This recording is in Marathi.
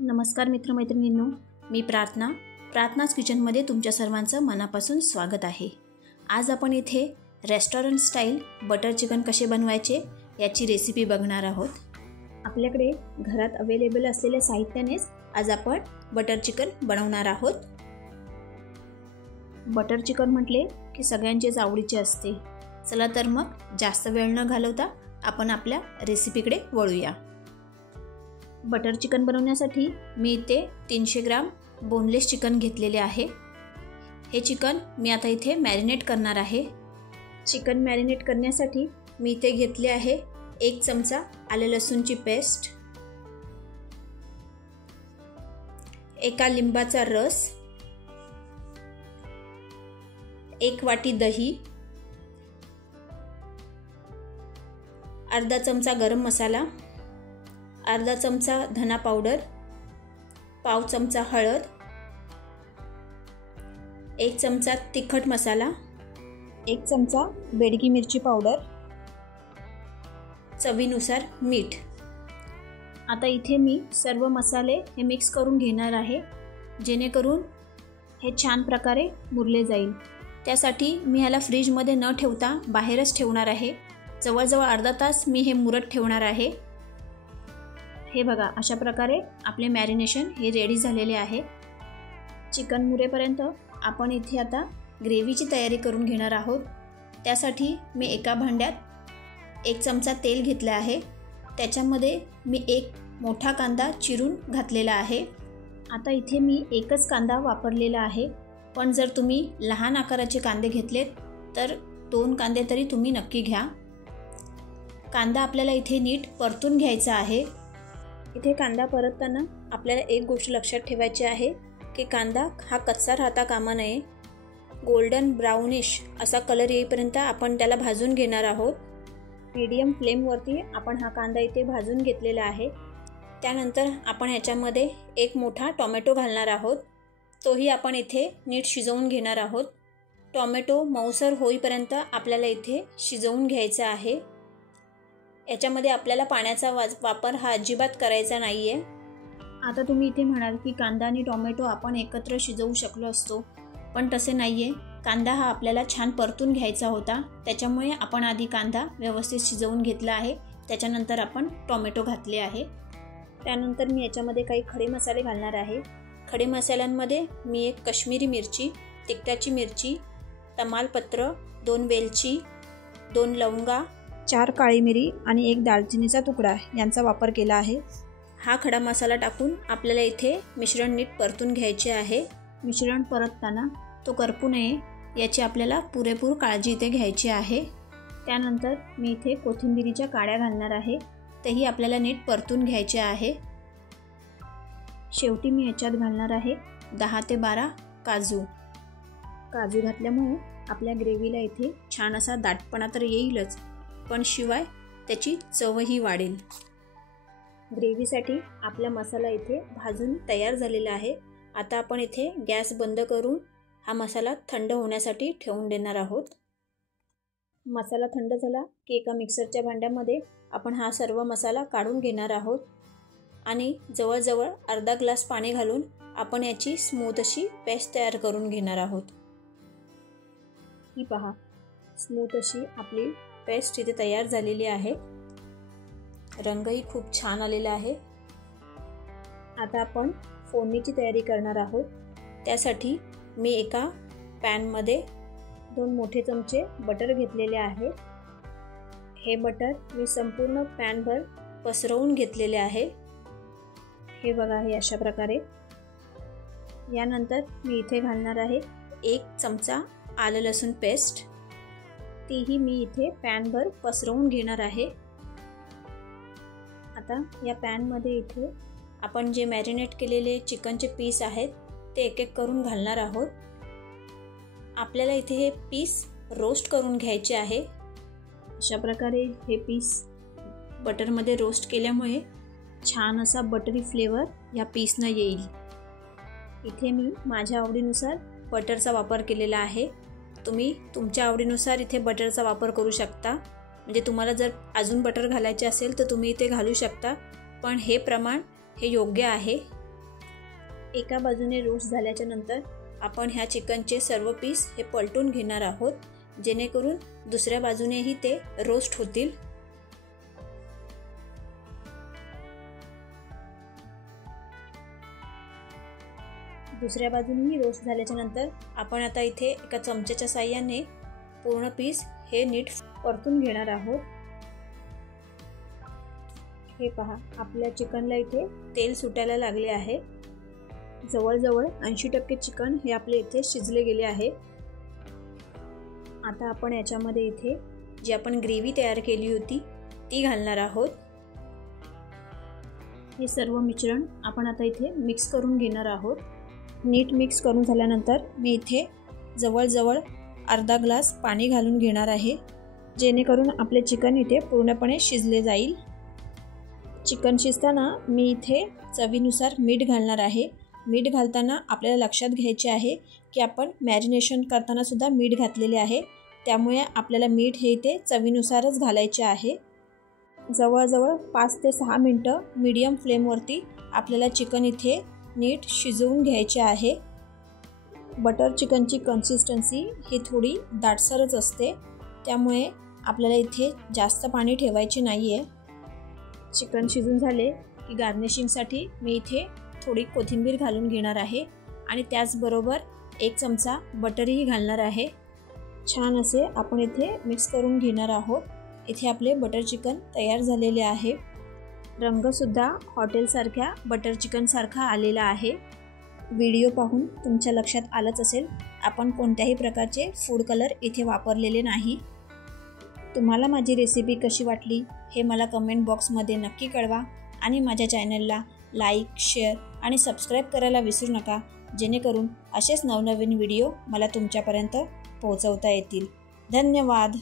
नमस्कार मित्रमैत्रिणींनो, मी प्रार्थनाच किचनमध्ये तुमच्या सर्वांचं मनापासून स्वागत आहे। आज आपण इथे रेस्टॉरंट स्टाईल बटर चिकन कसे बनवायचे याची रेसिपी बघणार आहोत। आपल्याकडे घरात अवेलेबल असलेल्या साहित्यानेच आज आपण बटर चिकन बनवणार आहोत। बटर चिकन म्हटले की सगळ्यांचेच आवडीचे असते। चला तर मग जास्त वेळ न घालवता आपण आपल्या रेसिपीकडे वळूया। बटर चिकन बनवण्यासाठी मी इथे 300 ग्राम बोनलेस चिकन घेतलेले आहे। हे चिकन मी आता इथे मॅरिनेट करणार आहे। चिकन मॅरिनेट करण्यासाठी मी इथे घेतले आहे 1 चमचा आले लसूणची पेस्ट, 1 लिंबाचा रस, 1 वाटी दही, अर्धा चमचा गरम मसाला, अर्धा चमचा धना पावडर, पाव चमचा हळद, 1 चमचा तिखट मसाला, 1 चमचा बेडगी मिरची पावडर, चवीनुसार मीठ। आता इथे मी सर्व मसाले हे मिक्स करून घेणार आहे, जेणेकरून हे छान प्रकारे मुरले जाईल। त्यासाठी मी ह्याला फ्रीजमध्ये न ठेवता बाहेरच ठेवणार आहे। जवळजवळ अर्धा तास मी हे मुरत ठेवणार आहे। हे बघा, अशा प्रकारे आपले मॅरिनेशन हे रेडी झालेले आहे। चिकन मुरेपर्यंत आपण इथे आता ग्रेव्हीची तयारी करून घेणार आहोत। त्यासाठी मी एका भांड्यात 1 चमचा तेल घेतले आहे। त्याच्यामध्ये मी 1 मोठा कांदा चिरून घातलेला आहे। आता इथे मी एकच कांदा वापरलेला आहे, पण जर तुम्ही लहान आकाराचे कांदे घेतलेत तर 2 कांदे तरी तुम्ही नक्की घ्या। कांदा आपल्याला इथे नीट परतून घ्यायचा आहे। इथे कांदा परतताना आपल्याला एक गोष्ट लक्षात ठेवायची आहे की कांदा हा कच्चा राहता कामा नये। गोल्डन ब्राउनिश असा कलर येईपर्यंत आपण त्याला भाजून घेणार आहोत। मीडियम फ्लेमवरती आपण हा कांदा इथे भाजून घेतलेला आहे। त्यानंतर आपण याच्यामध्ये 1 मोठा टोमॅटो घालणार आहोत। तोही आपण इथे नीट शिजवून घेणार आहोत। टोमॅटो मऊसर होईपर्यंत आपल्याला इथे शिजवून घ्यायचा आहे। याच्यामध्ये आपल्याला पाण्याचा वापर हा अजिबात करायचा नाही आहे। आता तुम्ही इथे म्हणाल की कांदा आणि टोमॅटो आपण एकत्र शिजवू शकलो असतो, पण तसे नाही आहे। कांदा हा आपल्याला छान परतून घ्यायचा होता, त्याच्यामुळे आपण आधी कांदा व्यवस्थित शिजवून घेतला आहे। त्याच्यानंतर आपण टोमॅटो घातले आहे। त्यानंतर मी याच्यामध्ये काही खडे मसाले घालणार आहे। खडे मसाल्यांमध्ये मी 1 काश्मीरी मिरची, तिखटाची मिरची, तमालपत्र, 2 वेलची, 2 लवंगा, 4 काळी मिरी आणि 1 दालचिनीचा तुकडा यांचा वापर केला आहे। हा खडा मसाला टाकून आपल्याला इथे मिश्रण नीट परतून घ्यायचे आहे। मिश्रण परतताना तो करपू नये याची आपल्याला पुरेपूर काळजी इथे घ्यायची आहे। त्यानंतर मी इथे कोथिंबीरीच्या काड्या घालणार आहे, तेही आपल्याला नीट परतून घ्यायचे आहे। शेवटी मी याच्यात घालणार आहे 10 ते 12 काजू। काजू घातल्यामुळे आपल्या ग्रेव्हीला इथे छान असा दाटपणा तर येईलच, पण शिवाय त्याची चवही वाढेल। ग्रेव्हीसाठी आपला मसाला इथे भाजून तयार झालेला आहे। आता आपण इथे गॅस बंद करून हा मसाला थंड होण्यासाठी ठेवून देणार आहोत। मसाला थंड झाला की एका मिक्सरच्या भांड्यामध्ये आपण हा सर्व मसाला काढून घेणार आहोत आणि जवळजवळ अर्धा ग्लास पाणी घालून आपण याची स्मूथ अशी पेस्ट तयार करून घेणार आहोत। ही पहा, स्मूथ अशी आपली पेस्ट इथे तयार झालेली आहे। रंगही खूप छान आलेला आहे। आता आपण फोडणीची तयारी करणार आहोत। त्यासाठी मी एका पॅनमध्ये 2 मोठे चमचे बटर घेतलेले आहे। हे बटर मी संपूर्ण पॅनभर पसरवून घेतलेले आहे। हे बघा, हे अशा प्रकारे। यानंतर मी इथे घालणार आहे 1 चमचा आलं लसूण पेस्ट, तीही मी इथे पॅनभर पसरवून घेणार आहे। आता या पॅनमध्ये इथे आपण जे मॅरिनेट केलेले चिकनचे पीस आहेत ते एक करून घालणार आहोत। आपल्याला इथे हे पीस रोस्ट करून घ्यायचे आहे। अशा प्रकारे हे पीस बटरमध्ये रोस्ट केल्यामुळे छान असा बटरी फ्लेवर या पीसनं येईल। इथे मी माझ्या आवडीनुसार बटरचा वापर केलेला आहे। तुम्ही तुमच्या आवडीनुसार इथे बटरचा वापर करू शकता। म्हणजे तुम्हाला जर अजून बटर घालायचे असेल तर तुम्ही इथे घालू शकता, पण हे प्रमाण हे योग्य आहे। एका बाजूने रोस्ट झाल्याच्या नंतर आपण ह्या चिकनचे सर्व पीस हे पलटून घेणार आहोत, जेणेकरून दुसऱ्या बाजूनेही ते रोस्ट होतील। दुसऱ्या बाजूनेही रोस्ट झाल्याच्या नंतर आपण आता इथे एका चमच्याच्या साहाय्याने पूर्ण पीस हे नीट परतून घेणार आहोत। हे पहा, आपल्या चिकनला इथे तेल सुटायला लागले आहे। जवळजवळ 80% चिकन हे आपले इथे शिजले गेले आहे। आता आपण याच्यामध्ये इथे जी आपण ग्रेव्ही तयार केली होती ती घालणार आहोत। हे सर्व मिश्रण आपण आता इथे मिक्स करून घेणार आहोत। नीट मिक्स करून झाल्यानंतर मी इथे जवळजवळ अर्धा ग्लास पाणी घालून घेणार आहे, जेणेकरून आपले चिकन इथे पूर्णपणे शिजले जाईल। चिकन शिजताना मी इथे चवीनुसार मीठ घालणार आहे। मीठ घालताना आपल्याला लक्षात घ्यायचे आहे की आपण मॅरिनेशन करताना सुद्धा मीठ घातलेले आहे, त्यामुळे आपल्याला मीठ हे इथे चवीनुसारच घालायचे आहे। जवळजवळ 5 ते 6 मिनिटं मीडियम फ्लेमवरती आपल्याला चिकन इथे नीट शिजवून घ्यायचे आहे। बटर चिकनची कन्सिस्टन्सी ही थोडी दाटसरच असते, त्यामुळे आपल्याला इथे जास्त पाणी ठेवायचे नाही आहे। चिकन शिजून झाले की गार्निशिंगसाठी मी इथे थोडी कोथिंबीर घालून घेणार आहे आणि त्याचबरोबर 1 चमचा बटरही घालणार आहे। छान असे आपण इथे मिक्स करून घेणार आहोत। इथे आपले बटर चिकन तयार झालेले आहे। रंगसुद्धा हॉटेलसारख्या बटर चिकनसारखा आलेला आहे। व्हिडिओ पाहून तुमच्या लक्षात आलंच असेल, आपण कोणत्याही प्रकारचे फूड कलर इथे वापरलेले नाही। तुम्हाला माझी रेसिपी कशी वाटली हे मला कमेंट बॉक्समध्ये नक्की कळवा आणि माझ्या चॅनलला लाईक, शेअर आणि सबस्क्राईब करायला विसरू नका, जेणेकरून असेच नवनवीन व्हिडिओ मला तुमच्यापर्यंत पोहोचवता येतील। धन्यवाद।